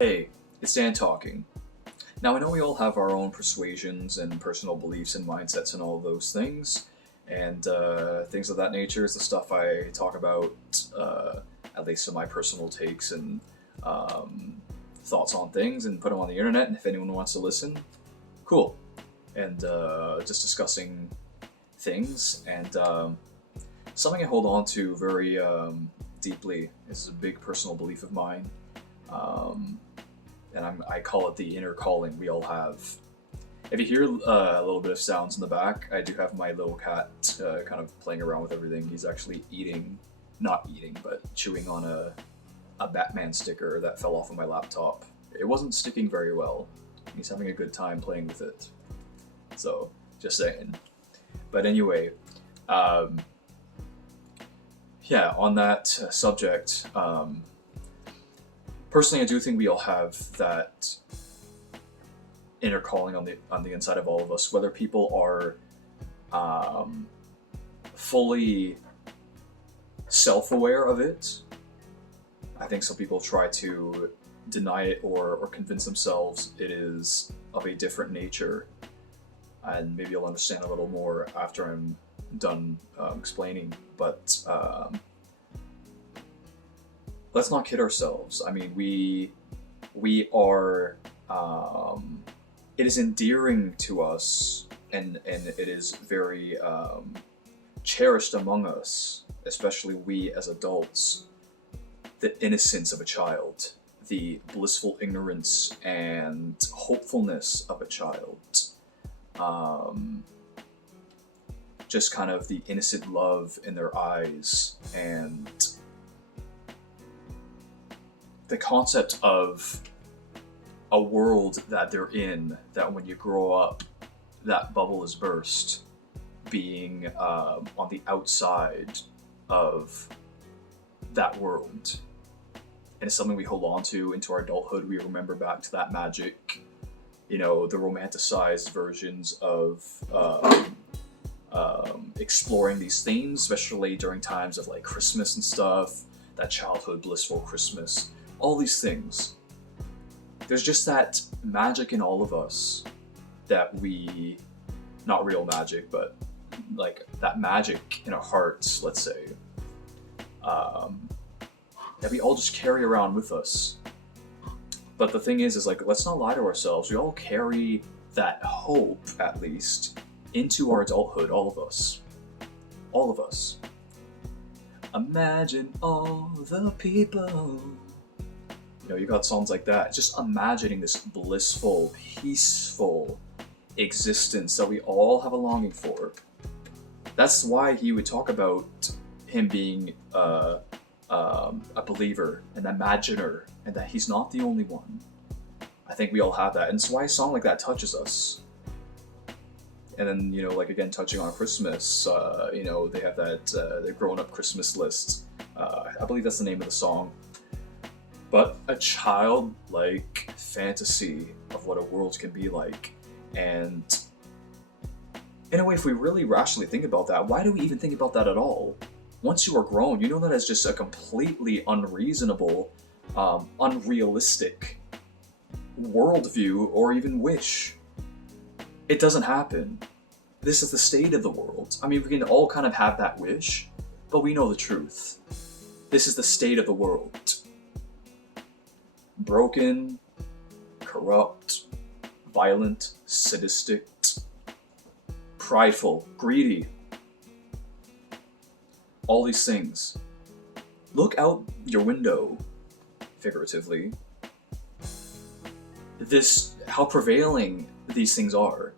Hey, it's Dan talking. Now, I know we all have our own persuasions and personal beliefs and mindsets and all of those things, and things of that nature is the stuff I talk about, at least in my personal takes and um, thoughts on things, and put them on the internet. And if anyone wants to listen, cool. And just discussing things, and something I hold on to very deeply is a big personal belief of mine. Um, and I call it the inner calling we all have. If you hear a little bit of sounds in the back, I do have my little cat kind of playing around with everything. He's actually not eating, but chewing on a Batman sticker that fell off of my laptop. It wasn't sticking very well. He's having a good time playing with it. So, just saying. But anyway, um, yeah, on that subject, personally, I do think we all have that inner calling on the inside of all of us. Whether people are um, fully self-aware of it, I think some people try to deny it or convince themselves it is of a different nature. And maybe you'll understand a little more after I'm done explaining. But let's not kid ourselves. I mean, we are. It is endearing to us, and it is very cherished among us, especially we as adults. The innocence of a child, the blissful ignorance and hopefulness of a child. Um, just kind of the innocent love in their eyes, and the concept of a world that they're in, that when you grow up, that bubble is burst, being on the outside of that world. And it's something we hold on to into our adulthood. We remember back to that magic, the romanticized versions of exploring these themes, especially during times of like Christmas and stuff, that childhood blissful Christmas, all these things. There's just that magic in all of us that not real magic, but like that magic in our hearts, let's say, that we all just carry around with us. But the thing is like, let's not lie to ourselves. We all carry that hope, at least, into our adulthood, all of us. All of us. Imagine all the people. You got songs like that. Just imagining this blissful, peaceful existence that we all have a longing for. That's why he would talk about him being a believer, an imaginer, and that he's not the only one. I think we all have that, and it's why a song like that touches us. And then, like again, touching on Christmas, they have that, their grown-up Christmas list. I believe that's the name of the song. But a childlike fantasy of what a world can be like. And in a way, if we really rationally think about that, why do we even think about that at all? Once you are grown, you know that as just a completely unreasonable, unrealistic worldview or even wish. It doesn't happen. This is the state of the world. I mean, we can all kind of have that wish, but we know the truth. This is the state of the world. Broken, corrupt, violent, sadistic, prideful, greedy. All these things. Look out your window, figuratively. How prevailing these things are.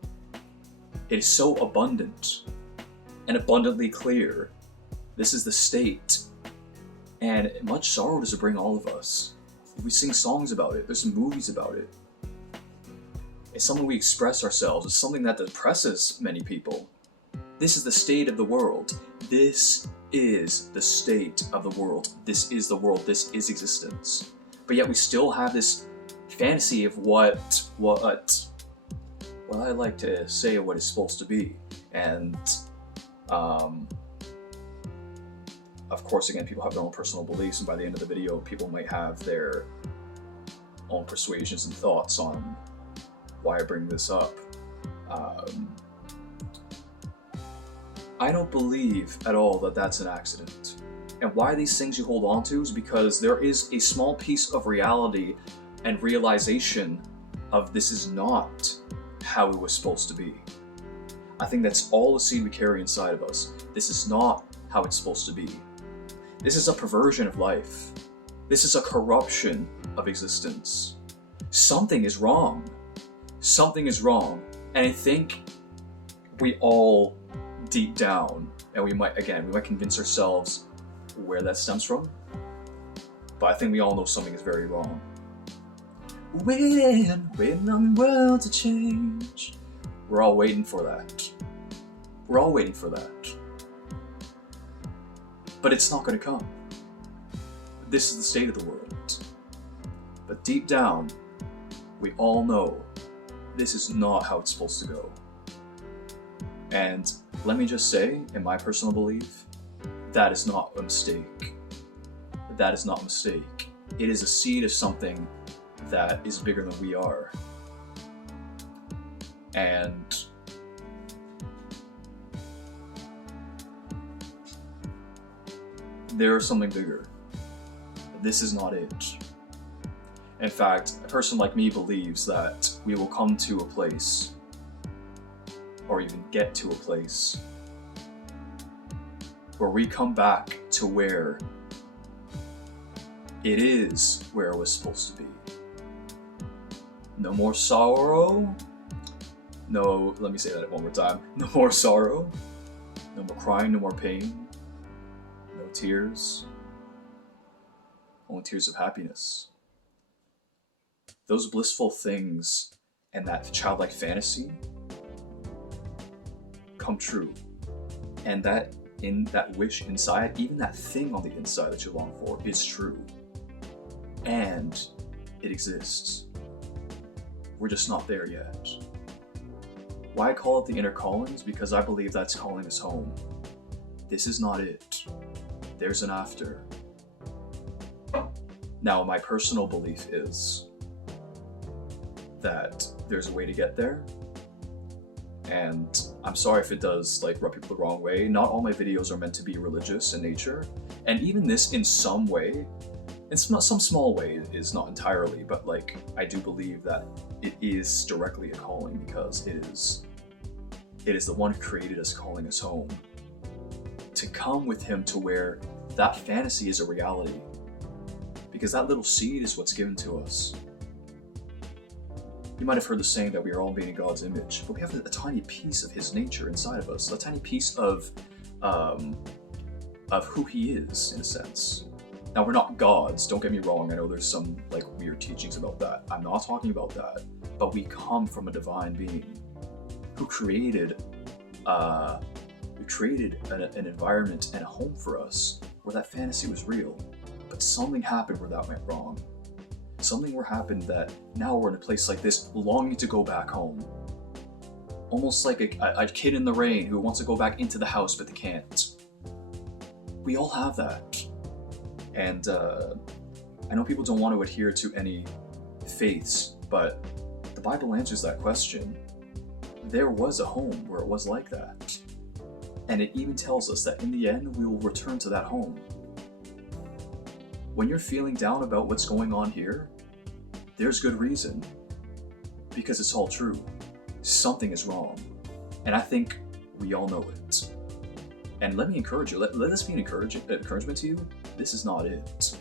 It is so abundant and abundantly clear. This is the state. And much sorrow does it bring all of us. We sing songs about it. There's some movies about it. It's something we express ourselves. It's something that depresses many people. This is the state of the world. This is the state of the world. This is the world. This is existence. But yet we still have this fantasy of what I like to say what it's supposed to be. And of course, again, people have their own personal beliefs, and by the end of the video, people might have their own persuasions and thoughts on why I bring this up. I don't believe at all that that's an accident. And why these things you hold on to is because there is a small piece of reality and realization of this is not how it was supposed to be. I think that's all the seed we carry inside of us. This is not how it's supposed to be. This is a perversion of life. This is a corruption of existence. Something is wrong. Something is wrong. And I think we all, deep down, and we might convince ourselves where that stems from, but I think we all know something is very wrong. Waiting on the world to change. We're all waiting for that. We're all waiting for that. But it's not going to come. This is the state of the world. But deep down, we all know this is not how it's supposed to go. And let me just say, in my personal belief, that is not a mistake. That is not a mistake. It is a seed of something that is bigger than we are. And there is something bigger. This is not it. In fact, a person like me believes that we will come to a place, or even get to a place, where we come back to where it is where it was supposed to be. No more sorrow. No, let me say that one more time. No more sorrow. No more crying, no more pain. No tears. Only tears of happiness. Those blissful things and that childlike fantasy come true. And that in that wish inside, even that thing on the inside that you long for, is true. And it exists. We're just not there yet. Why I call it the inner callings? Because I believe that's calling us home. This is not it. There's an after. Now, my personal belief is that there's a way to get there. And I'm sorry if it does rub people the wrong way. Not all my videos are meant to be religious in nature. And even this, in some way, in some small way, is not entirely, but I do believe that it is directly a calling, because it is the one who created us calling us home. To come with him to where that fantasy is a reality. Because that little seed is what's given to us. You might have heard the saying that we are all made in God's image, but we have a tiny piece of his nature inside of us, a tiny piece of who he is, in a sense. Now, we're not gods, don't get me wrong. I know there's some weird teachings about that. I'm not talking about that. But we come from a divine being who created an environment and a home for us where that fantasy was real. But something happened where that went wrong. Something happened that now we're in a place like this, longing to go back home. Almost like a kid in the rain who wants to go back into the house but they can't. We all have that. And I know people don't want to adhere to any faiths, but the Bible answers that question. There was a home where it was like that. And it even tells us that in the end, we will return to that home. When you're feeling down about what's going on here, there's good reason. Because it's all true. Something is wrong. And I think we all know it. And let me encourage you, let this be an encouragement to you. This is not it.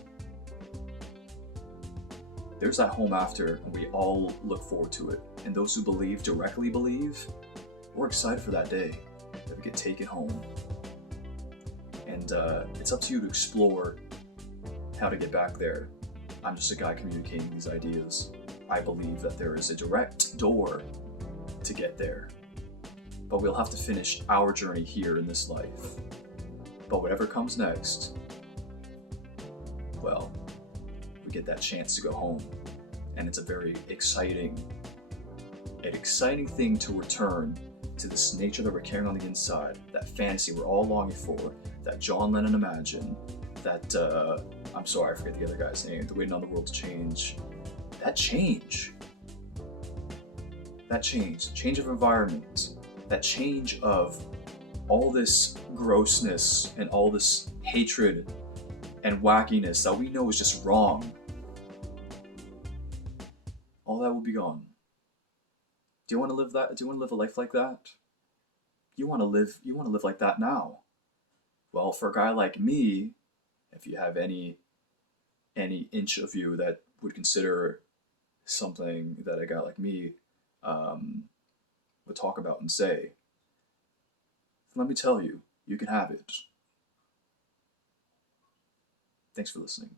There's that home after, and we all look forward to it. And those who directly believe, we're excited for that day that we get taken home. And it's up to you to explore how to get back there. I'm just a guy communicating these ideas. I believe that there is a direct door to get there. But we'll have to finish our journey here in this life. But whatever comes next, well, we get that chance to go home. And it's a very exciting thing to return to this nature that we're carrying on the inside, that fantasy we're all longing for, that John Lennon imagined, that, I'm sorry, I forget the other guy's name, the Waiting on the World to Change. that change of environment, that change of all this grossness and all this hatred and wackiness that we know is just wrong, all that will be gone. Do you want to live that? Do you want to live a life like that? You want to live like that now. Well, for a guy like me, if you have any inch of you that would consider something that a guy like me would talk about and say, let me tell you, you can have it. Thanks for listening.